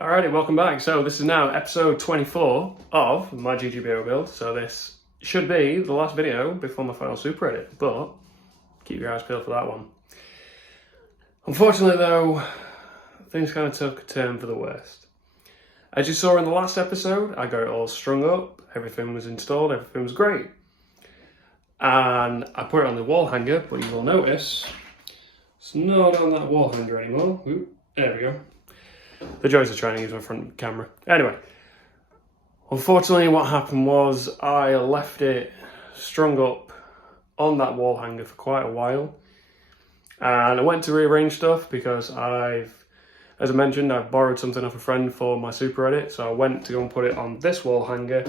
Alrighty, welcome back. So this is now episode 24 of my GGBO build. So this should be the last video before my final super edit, but keep your eyes peeled for that one. Unfortunately though, things kind of took a turn for the worst. As you saw in the last episode, I got it all strung up, everything was installed, everything was great. And I put it on the wall hanger, but you will notice it's not on that wall hanger anymore. Ooh, there we go. The joys of trying to use my front camera. Anyway, unfortunately what happened was I left it strung up on that wall hanger for quite a while. And I went to rearrange stuff because as I mentioned, I've borrowed something off a friend for my super edit. So I went to go and put it on this wall hanger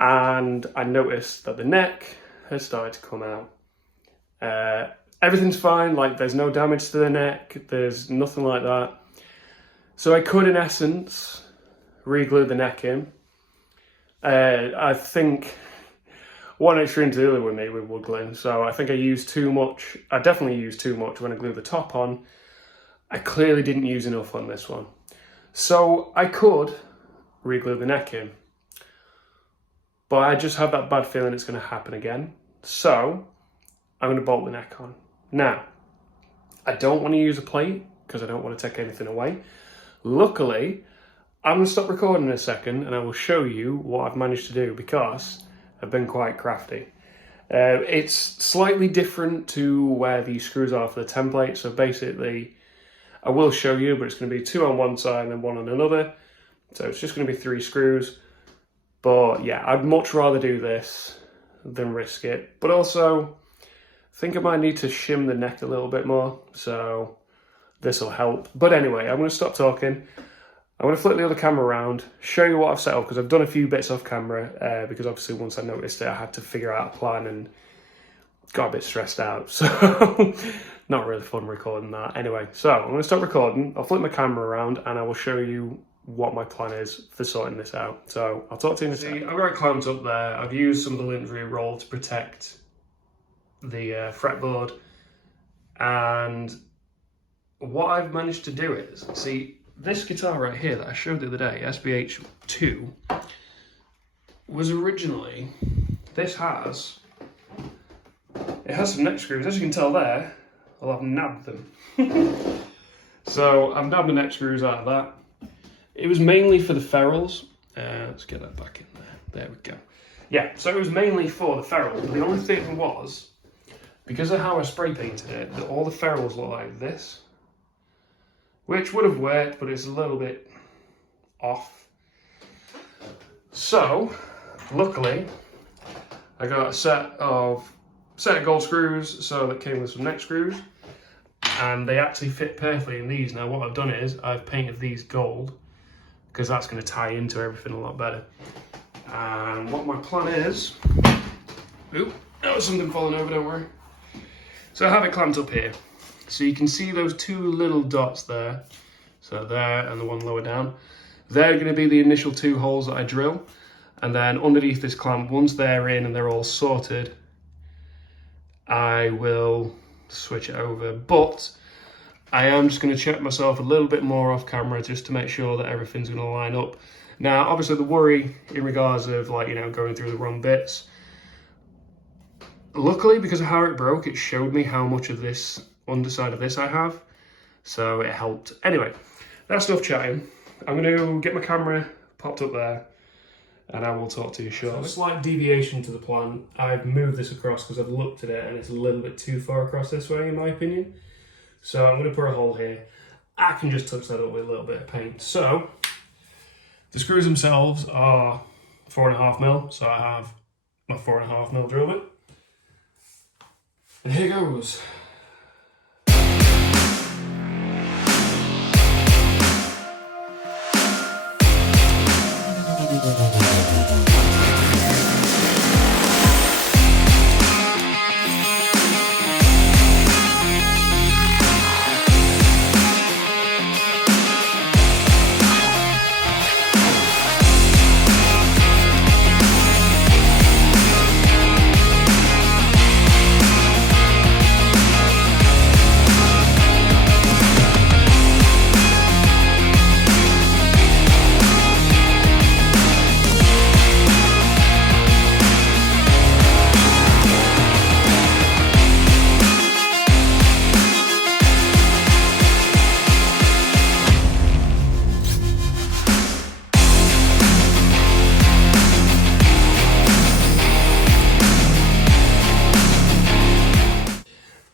and I noticed that the neck has started to come out. Everything's fine, like there's no damage to the neck, there's nothing like that. So I could, in essence, re-glue the neck in. I think one extreme to the other with me with wood glue. So I think I used too much. I definitely used too much when I glued the top on. I clearly didn't use enough on this one. So I could re-glue the neck in. But I just have that bad feeling it's going to happen again. So I'm going to bolt the neck on. Now, I don't want to use a plate because I don't want to take anything away. Luckily, I'm going to stop recording in a second and I will show you what I've managed to do because I've been quite crafty. It's slightly different to where the screws are for the template. So basically, I will show you, but it's going to be 2 on one side and then 1 on another. So it's just going to be 3 screws. But yeah, I'd much rather do this than risk it. But also, I think I might need to shim the neck a little bit more. So this will help. But anyway, I'm going to stop talking. I'm going to flip the other camera around, show you what I've set up, because I've done a few bits off camera, because obviously once I noticed it, I had to figure out a plan and got a bit stressed out. So not really fun recording that. Anyway, so I'm going to stop recording. I'll flip my camera around and I will show you what my plan is for sorting this out. So I'll talk to you in a second. I've got it clamped up there. I've used some of the linsery roll to protect the fretboard. And what I've managed to do is, see, this guitar right here that I showed the other day, SBH II, was originally, it has some neck screws. As you can tell there, I've nabbed them. So I've nabbed the neck screws out of that. It was mainly for the ferrules. Let's get that back in there. There we go. Yeah, so it was mainly for the ferrules. But the only thing was, because of how I spray painted it, that all the ferrules look like this. Which would have worked, but it's a little bit off. So, luckily, I got a set of gold screws, so that came with some neck screws, and they actually fit perfectly in these. Now, what I've done is I've painted these gold because that's going to tie into everything a lot better. And what my plan is, oop, that was something falling over, don't worry. So I have it clamped up here. So you can see those 2 little dots there. So there and the one lower down. They're going to be the initial 2 holes that I drill. And then underneath this clamp, once they're in and they're all sorted, I will switch it over. But I am just going to check myself a little bit more off camera just to make sure that everything's going to line up. Now, obviously the worry in regards of going through the wrong bits. Luckily, because of how it broke, it showed me how much of this underside of this I have, so it helped. Anyway, that's enough chatting. I'm going to get my camera popped up there and I will talk to you shortly. So, slight deviation to the plan. I've moved this across because I've looked at it and it's a little bit too far across this way in my opinion. So I'm going to put a hole here. I can just touch that up with a little bit of paint. So the screws themselves are 4.5mm, so I have my 4.5mm drill bit. And here goes.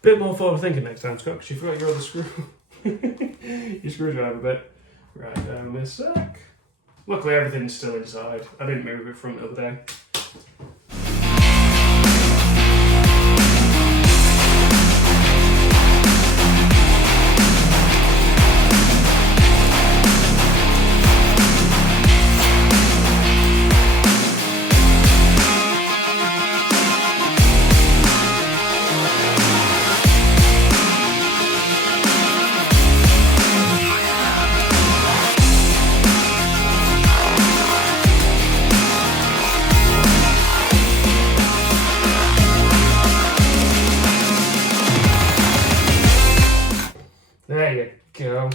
Bit more forward thinking next time, Scott, because you forgot your other screw. Your screwdriver bit. Right, down this sec. Luckily everything's still inside. I didn't move it from the other day. There you go.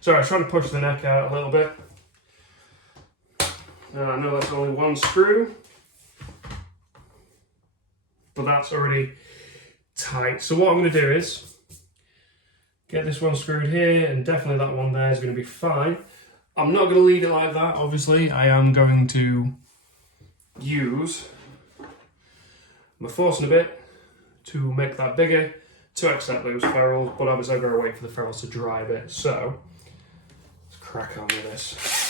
Sorry, I was trying to push the neck out a little bit. Now I know that's only one screw, but that's already tight. So what I'm going to do is get this one screwed here, and definitely that one there is going to be fine. I'm not going to leave it like that, obviously. I am going to use my Forstner bit to make that bigger, to accept those ferrules, but obviously I've got to wait for the ferrules to dry a bit, so let's crack on with this.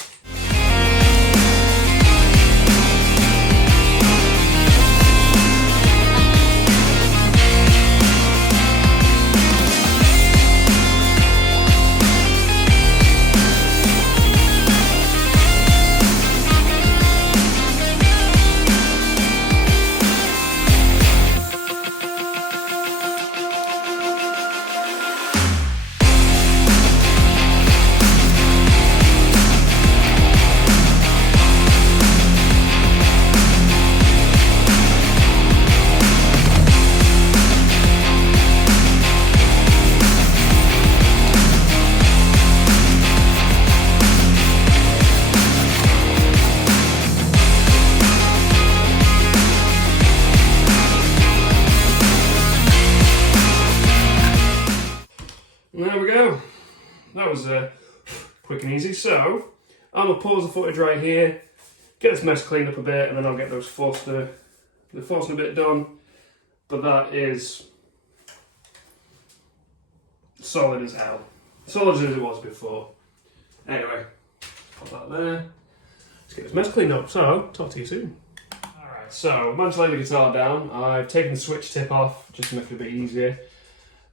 There we go. That was quick and easy. So I'm gonna pause the footage right here, get this mess cleaned up a bit, and then I'll get those the Forstner bit done. But that is solid as hell, solid as it was before. Anyway, pop that there. Let's get this mess cleaned up. So talk to you soon. All right. So I managed to lay the guitar down. I've taken the switch tip off just to make it a bit easier.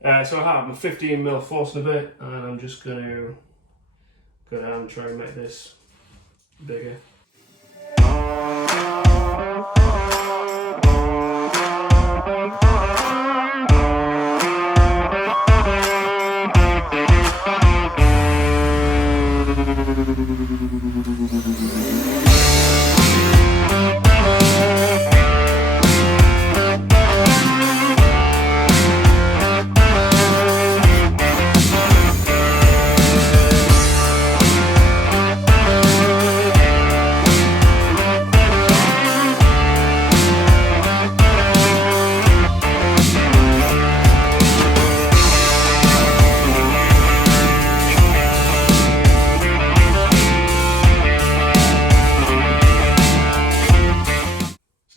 So I have my 15mm Forstner bit, and I'm just going to go down and try and make this bigger.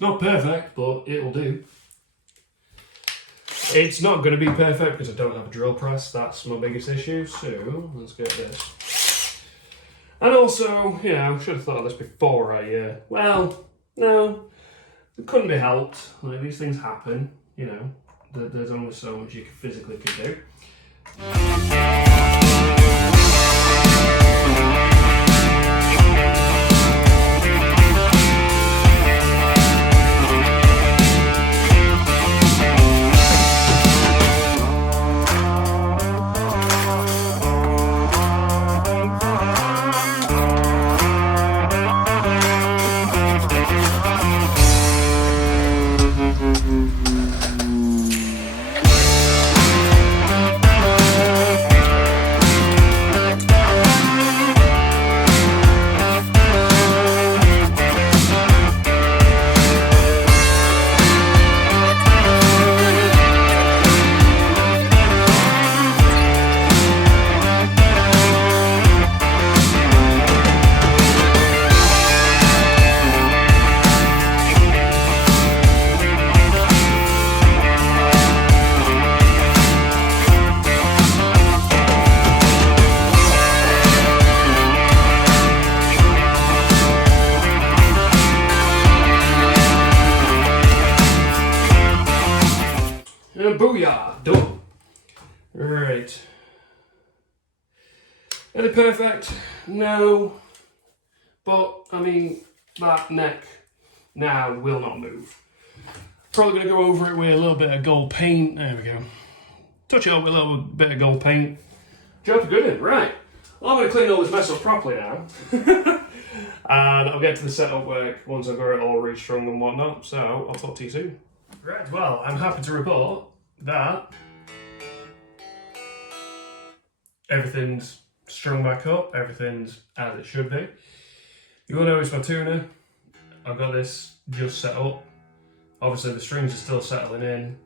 Not perfect, but it'll do. It's not going to be perfect because I don't have a drill press. That's my biggest issue. So let's get this. And also, you know, should have thought of this before I. Well, no, it couldn't be helped. Like, these things happen. You know, there's only so much you physically can do. booyah, done. Right. Are they perfect? No. But, I mean, that neck now will not move. Probably going to go over it with a little bit of gold paint. There we go. Touch it up with a little bit of gold paint. Job's good in. Right. Well, I'm going to clean all this mess up properly now. And I'll get to the setup work once I've got it all restrung and whatnot. So, I'll talk to you soon. Right, well, I'm happy to report that everything's strung back up. Everything's as it should be. You will notice my tuner. I've got this just set up. Obviously the strings are still settling in.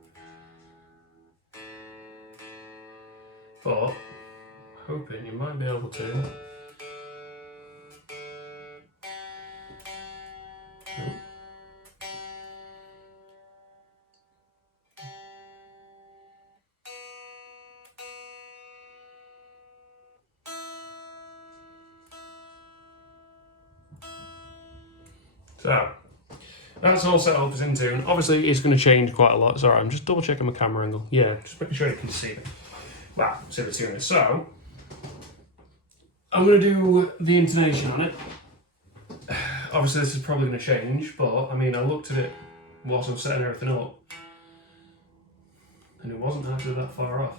But, hoping you might be able to. So, that's all set up as in tune. Obviously, it's going to change quite a lot. Sorry, I'm just double checking my camera angle. Yeah, just making sure you can see it. Well, see the tuner. So, I'm going to do the intonation on it. Obviously, this is probably going to change, but I mean, I looked at it whilst I'm setting everything up, and it wasn't actually that far off.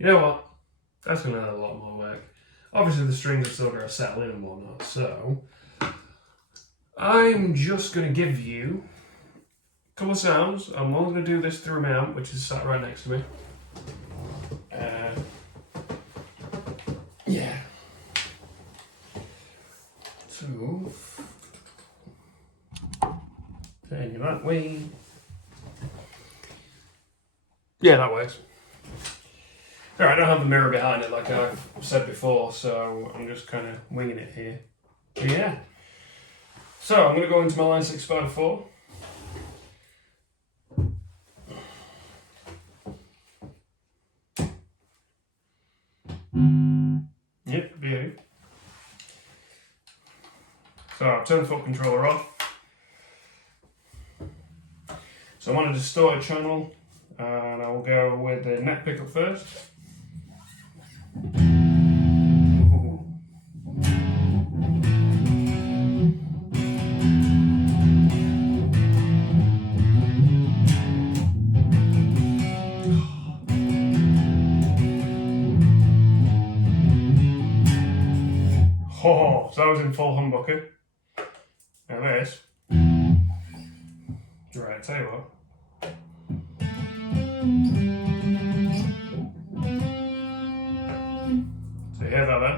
You know what? That's going to add a lot more work. Obviously the strings are still going to settle in and whatnot, so I'm just going to give you a couple of sounds. I'm only going to do this through my amp, which is sat right next to me. Yeah. So, turn you that way. Yeah, that works. Alright, I don't have the mirror behind it like I've said before, so I'm just kind of winging it here. But yeah. So I'm going to go into my line 6 Spider 4. Yep, behave. So I've turned the foot controller off. So I want a distorted channel, and I will go with the neck pickup first. Oh, so that was in full humbucker. Now this. Right, I'll tell you what. So you hear that then?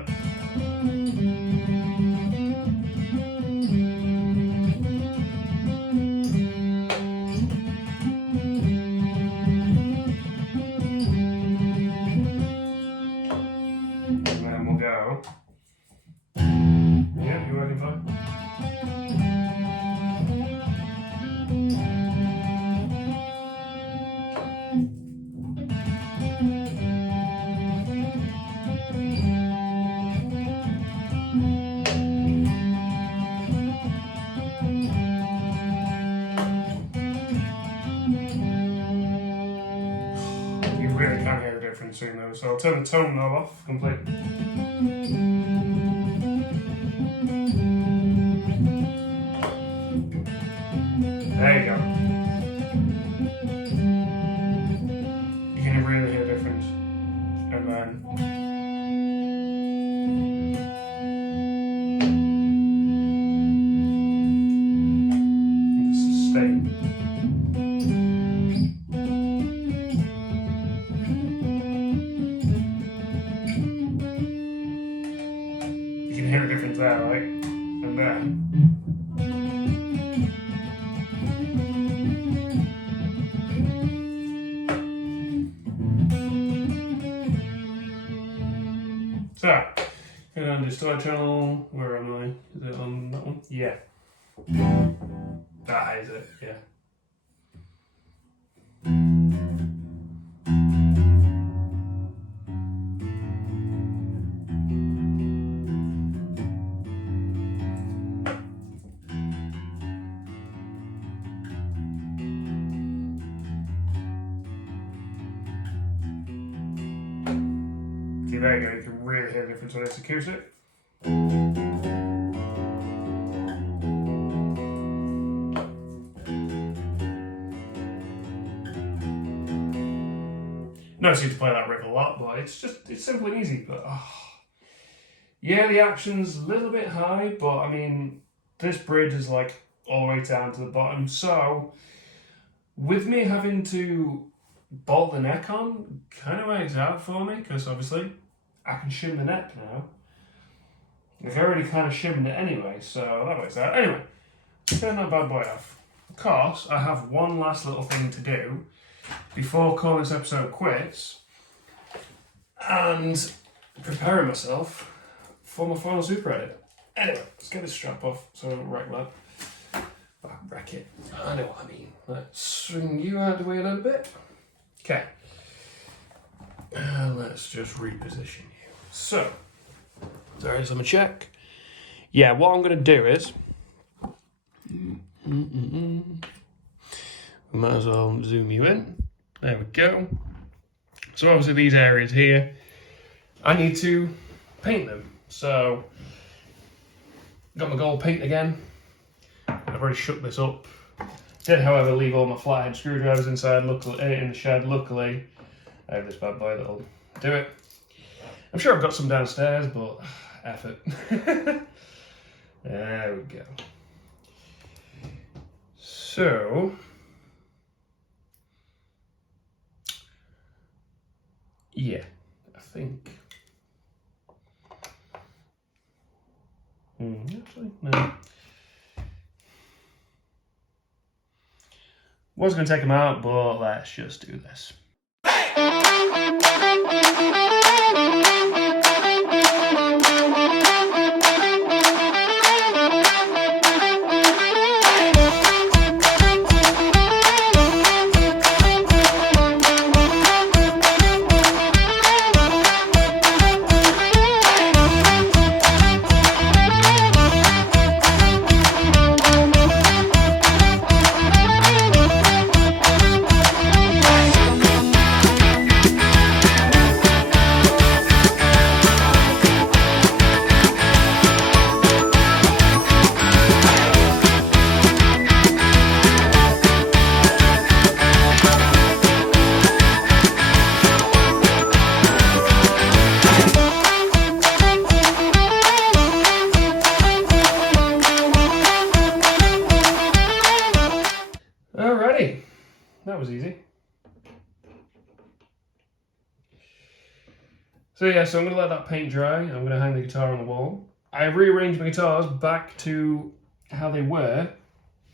And then we'll go. Yeah, you working fine? So I'll turn the tone knob off completely. There you go. You can really hear the difference. And then sustain. You can hear the difference there, right? And then. So, go down to distort channel. Where am I? Is it on that one? Yeah. That is it, yeah. See, there you go, you can really hear the difference when it's acoustic. No need to play that riff a lot, but it's simple and easy. But yeah, the action's a little bit high, but I mean, this bridge is like all the way down to the bottom. So with me having to bolt the neck on, kind of works out for me, because obviously I can shim the neck now. I've already kind of shimmed it anyway, so that works out. Anyway, turn that bad boy off. Of course, I have one last little thing to do before calling this episode quits and preparing myself for my final super edit. Anyway, let's get this strap off so I don't wreck that. Wreck it. I know what I mean. Let's swing you out of the way a little bit. Okay. Let's just reposition you. So, sorry, let me check. Yeah, what I'm going to do is... We might as well zoom you in. There we go. So obviously these areas here, I need to paint them. So, got my gold paint again. I've already shook this up. Did, however, leave all my flathead screwdrivers inside, luckily, in the shed. Luckily, I have this bad boy that'll do it. I'm sure I've got some downstairs, but effort. There we go. So, yeah, I think. Actually, no. Was going to take them out, but let's just do this. Alrighty, that was easy. So yeah, so I'm going to let that paint dry. I'm going to hang the guitar on the wall. I rearranged my guitars back to how they were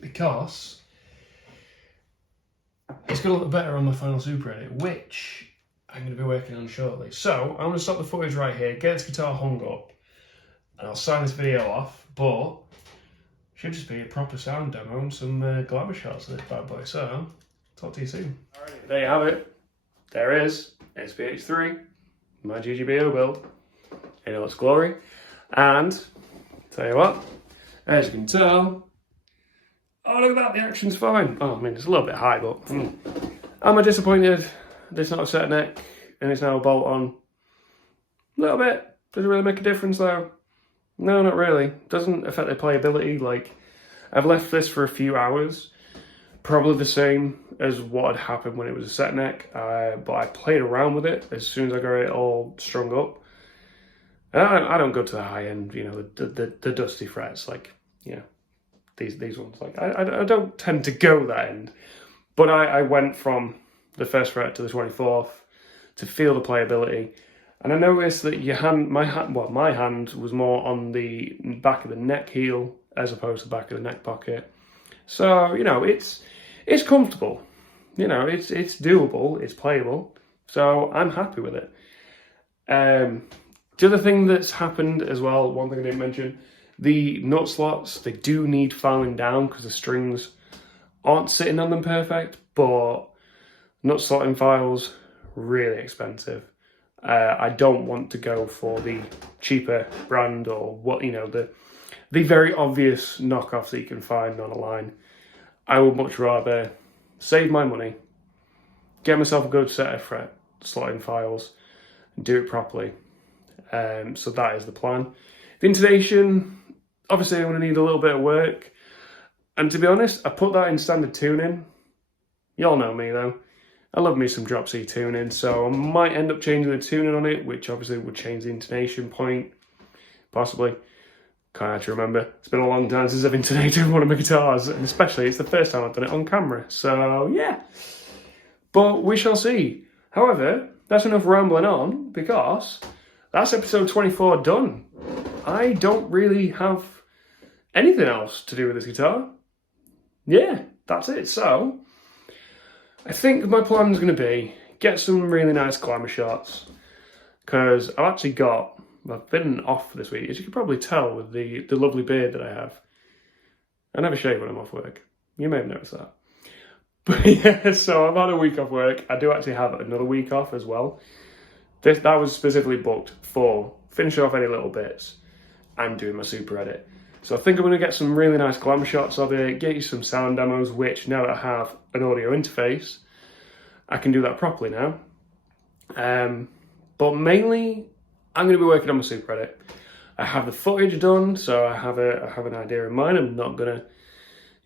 because it's going to look better on my final super edit, which I'm going to be working on shortly. So I'm going to stop the footage right here, get this guitar hung up, and I'll sign this video off, but should just be a proper sound demo and some glamour shots of this bad boy. So, talk to you soon. Alright, there you have it. There is SBH II, my GGBO build, in all its glory. And, tell you what, as you can tell, oh look at that, the action's fine. Oh, I mean, it's a little bit high, but am I disappointed? It's not a set neck. and it's now a bolt-on. A little bit. Does it really make a difference though? No, not really. Doesn't affect the playability. Like, I've left this for a few hours. Probably the same as what had happened when it was a set neck. But I played around with it as soon as I got it all strung up. And I don't go to the high end, you know, the dusty frets, like, you know, these ones. Like, I don't tend to go that end. But I went from the 1st fret to the 24th to feel the playability. And I noticed that my hand was more on the back of the neck heel as opposed to the back of the neck pocket. So, you know, it's comfortable. You know, it's doable, it's playable. So I'm happy with it. The other thing that's happened as well, one thing I didn't mention, the nut slots, they do need filing down because the strings aren't sitting on them perfect, but nut slotting files, really expensive. I don't want to go for the cheaper brand or what, you know, the very obvious knockoffs that you can find on a line. I would much rather save my money, get myself a good set of fret slotting files, and do it properly. So that is the plan. The intonation, obviously I'm going to need a little bit of work. And to be honest, I put that in standard tuning. Y'all know me though. I love me some drop C tuning, so I might end up changing the tuning on it, which obviously would change the intonation point, possibly. Can't actually remember. It's been a long time since I've intonated one of my guitars, and especially it's the first time I've done it on camera, so yeah. But we shall see. However, that's enough rambling on, because that's episode 24 done. I don't really have anything else to do with this guitar. Yeah, that's it. So I think my plan is going to be get some really nice glamour shots, because I've been off this week, as you can probably tell with the lovely beard that I have. I never shave when I'm off work. You may have noticed that. But yeah, so I've had a week off work. I do actually have another week off as well. That was specifically booked for finishing off any little bits and doing my super edit. So I think I'm going to get some really nice glamour shots of it, get you some sound demos, which now that I have an audio interface, I can do that properly now. But mainly, I'm going to be working on my super edit. I have the footage done, so I have an idea in mind. I'm not going to,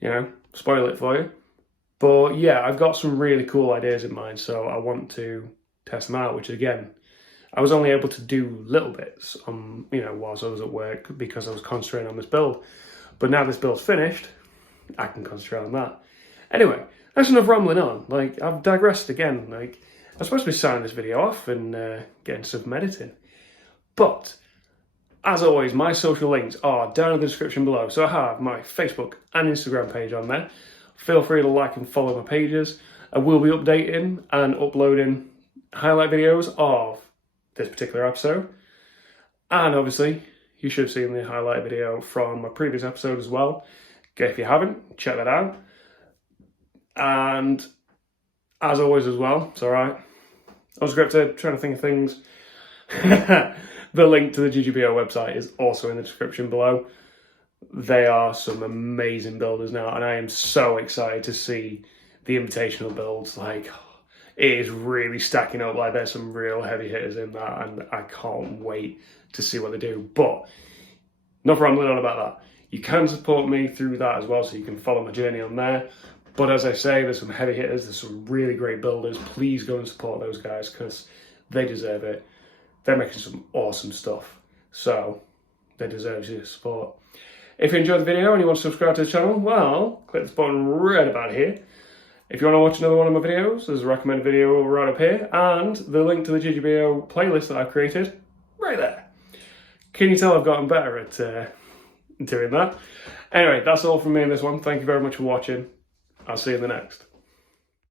you know, spoil it for you. But yeah, I've got some really cool ideas in mind, so I want to test them out, which again, I was only able to do little bits you know, whilst I was at work because I was concentrating on this build. But now this build's finished, I can concentrate on that. Anyway, that's enough rambling on. Like, I've digressed again. Like, I'm supposed to be signing this video off and getting some editing. But, as always, my social links are down in the description below. So I have my Facebook and Instagram page on there. Feel free to like and follow my pages. I will be updating and uploading highlight videos of this particular episode. And obviously, you should have seen the highlight video from my previous episode as well. Okay, if you haven't, check that out. And as always as well, it's alright. I was trying to think of things. The link to the GGBO website is also in the description below. They are some amazing builders now, and I am so excited to see the invitational builds. Like, it is really stacking up. Like, there's some real heavy hitters in that, and I can't wait to see what they do. But enough rambling on about that. You can support me through that as well, so you can follow my journey on there. But as I say, there's some heavy hitters, there's some really great builders. Please go and support those guys, because they deserve it. They're making some awesome stuff, so they deserve your support. If you enjoyed the video and you want to subscribe to the channel, well, click this button right about here. If you want to watch another one of my videos, there's a recommended video right up here, and the link to the GGBO playlist that I've created right there. Can you tell I've gotten better at doing that? Anyway, that's all from me in this one. Thank you very much for watching. I'll see you in the next.